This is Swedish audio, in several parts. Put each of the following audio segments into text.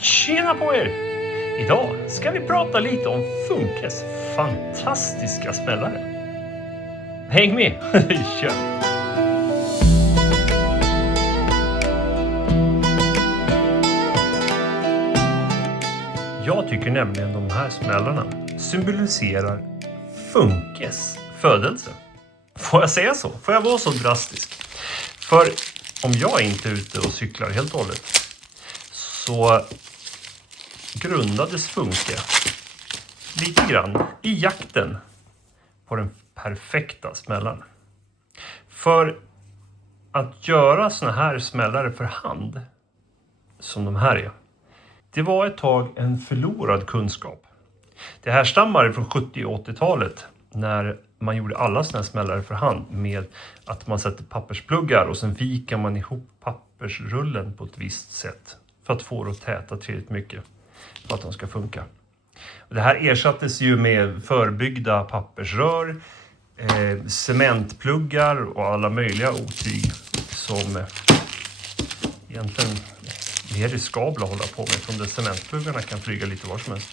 Tjena på er! Idag ska vi prata lite om Funkes fantastiska smällare. Häng med! Kör! Jag tycker nämligen de här smällarna symboliserar Funkes födelse. Får jag säga så? Får jag vara så drastisk? För om jag inte är ute och cyklar helt och hållet så grundades Funke lite grann i jakten på den perfekta smällaren. För att göra såna här smällare för hand, som de här är, det var ett tag en förlorad kunskap. Det här stammar från 70- och 80-talet när man gjorde alla såna här smällare för hand med att man sätter papperspluggar och sen vikar man ihop pappersrullen på ett visst sätt för att få det att täta tillräckligt mycket för att de ska funka. Det här ersattes ju med förbyggda pappersrör, cementpluggar och alla möjliga otyg som egentligen är mer riskabla att hålla på med, från de cementpluggarna kan flyga lite var som helst.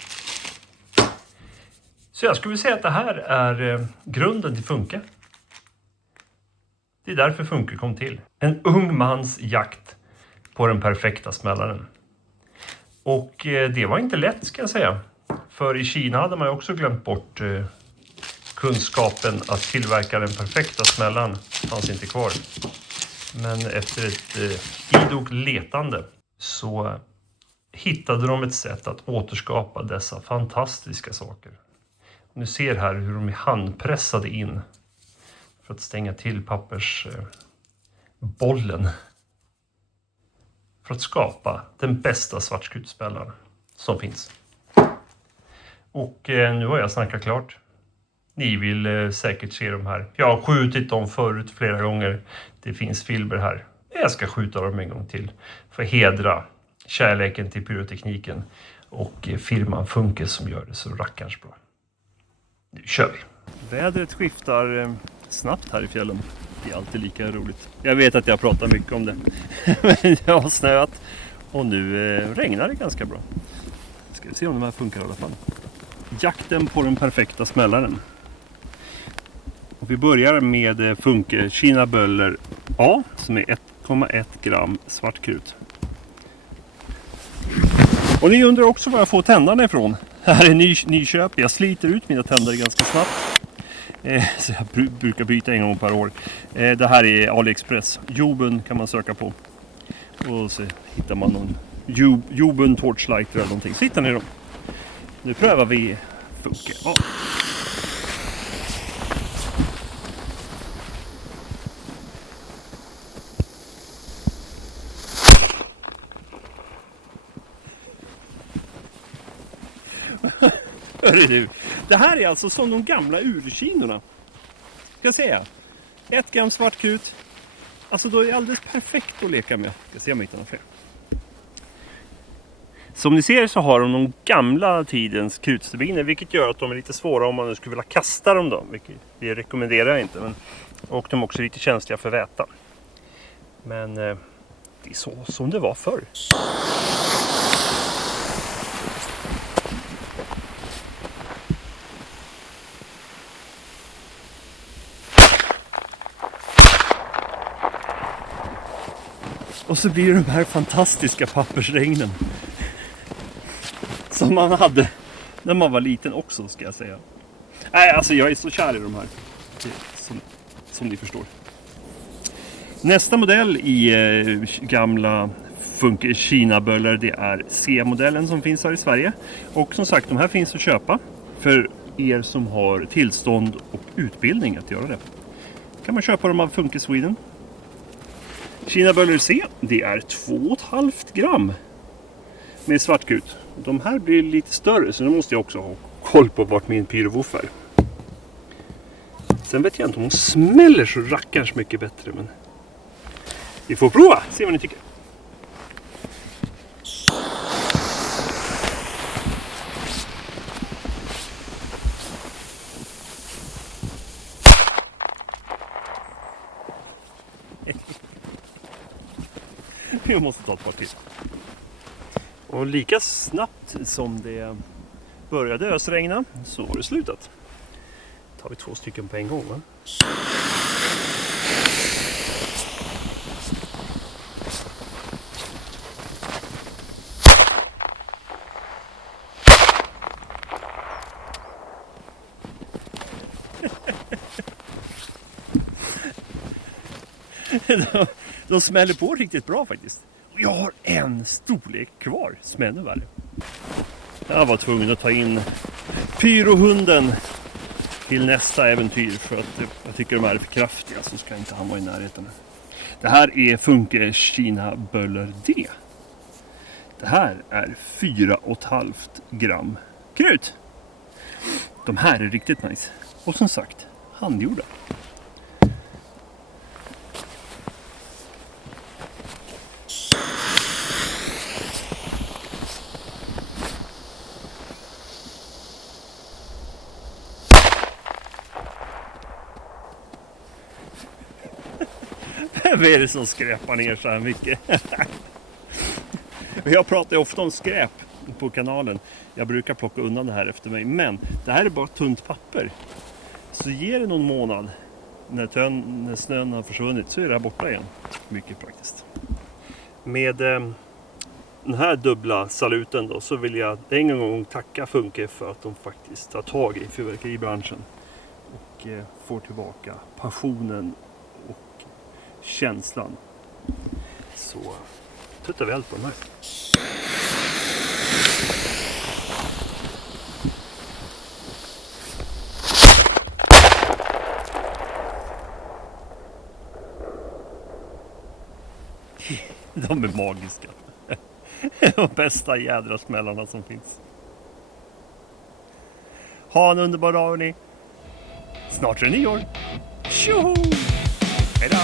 Så jag skulle säga att det här är grunden till Funke. Det är därför Funke kom till. En ung mans jakt på den perfekta smällaren. Och det var inte lätt, ska jag säga. För i Kina hade man ju också glömt bort kunskapen att tillverka den perfekta smällaren. Fanns inte kvar. Men efter ett idogt letande så hittade de ett sätt att återskapa dessa fantastiska saker. Nu ser här hur de är handpressade in för att stänga till pappersbollen. För att skapa den bästa svartskutspelaren som finns. Och nu har jag snackat klart. Ni vill säkert se de här. Jag har skjutit dem förut flera gånger. Det finns filmer här. Jag ska skjuta dem en gång till. För att hedra kärleken till pyrotekniken. Och firman Funke som gör det så rackarns bra. Nu kör vi. Vädret skiftar snabbt här i fjällen. Det är alltid lika roligt. Jag vet att jag pratar mycket om det. Men det har snöat. Och nu regnar det ganska bra. Ska vi se om de här funkar i alla fall. Jakten på den perfekta smällaren. Och vi börjar med Funke Kina Böller A som är 1,1 gram svartkrut. Och ni undrar också var jag får tändarna ifrån. Här är Nyköping. Jag sliter ut mina tändare ganska snabbt. Så jag brukar byta en gång per år. Det här är AliExpress. Joben kan man söka på. Och så hittar man någon Joben Torchlighter eller någonting. Så hittar ni dem. Nu prövar vi Funke. Ja. Hörru du, det här är alltså som de gamla urkinorna. Ska jag säga. 1 gram svartkrut. Alltså då är det alldeles perfekt att leka med. Ska se om jag hittar något fel. Som ni ser så har de gamla tidens krutstubiner, vilket gör att de är lite svåra om man nu skulle vilja kasta dem då. Vilket det rekommenderar jag inte. Och de är också lite känsliga för väta. Men det är så som det var förr. Och så blir det de här fantastiska pappersregnen. Som man hade när man var liten också, ska jag säga. Nej, alltså jag är så kär i de här. Som ni förstår. Nästa modell i gamla Funke Kina Böller, det är C-modellen som finns här i Sverige. Och som sagt, de här finns att köpa för er som har tillstånd och utbildning att göra det. Kan man köpa dem av Funke Sweden. Kina Böller C, det är 2,5 gram med svartkrut. De här blir lite större, så nu måste jag också ha koll på vart min pyrovoof är. Sen vet jag inte om de smäller så rackarns mycket bättre, men vi får prova, se vad ni tycker. Jag måste ta ett par till. Och lika snabbt som det började ösregna så var det slutat. Tar vi 2 stycken på en gång, va? De smäller på riktigt bra faktiskt. Och jag har en storlek kvar som är ännu värre. Jag var tvungen att ta in pyrohunden till nästa äventyr för att jag tycker de är för kraftiga, så ska inte han vara i närheten. Det här är Funke Kina Böller D. Det här är 4,5 gram krut. De här är riktigt nice. Och som sagt, handgjorda. Vem är det som skräpar ner så här mycket? Jag pratar ofta om skräp på kanalen. Jag brukar plocka undan det här efter mig. Men det här är bara tunt papper. Så ger det någon månad när snön har försvunnit så är det här borta igen. Mycket praktiskt. Med den här dubbla saluten då, så vill jag en gång tacka Funke för att de faktiskt tar tag i fyrverkeribranschen. Och får tillbaka passionen och känslan. Så tuttar vi allt på den här. De är magiska. De bästa jädra smällarna som finns. Ha en underbar dag, hörni. Snart är det nyår. Tjoho! Hejdå!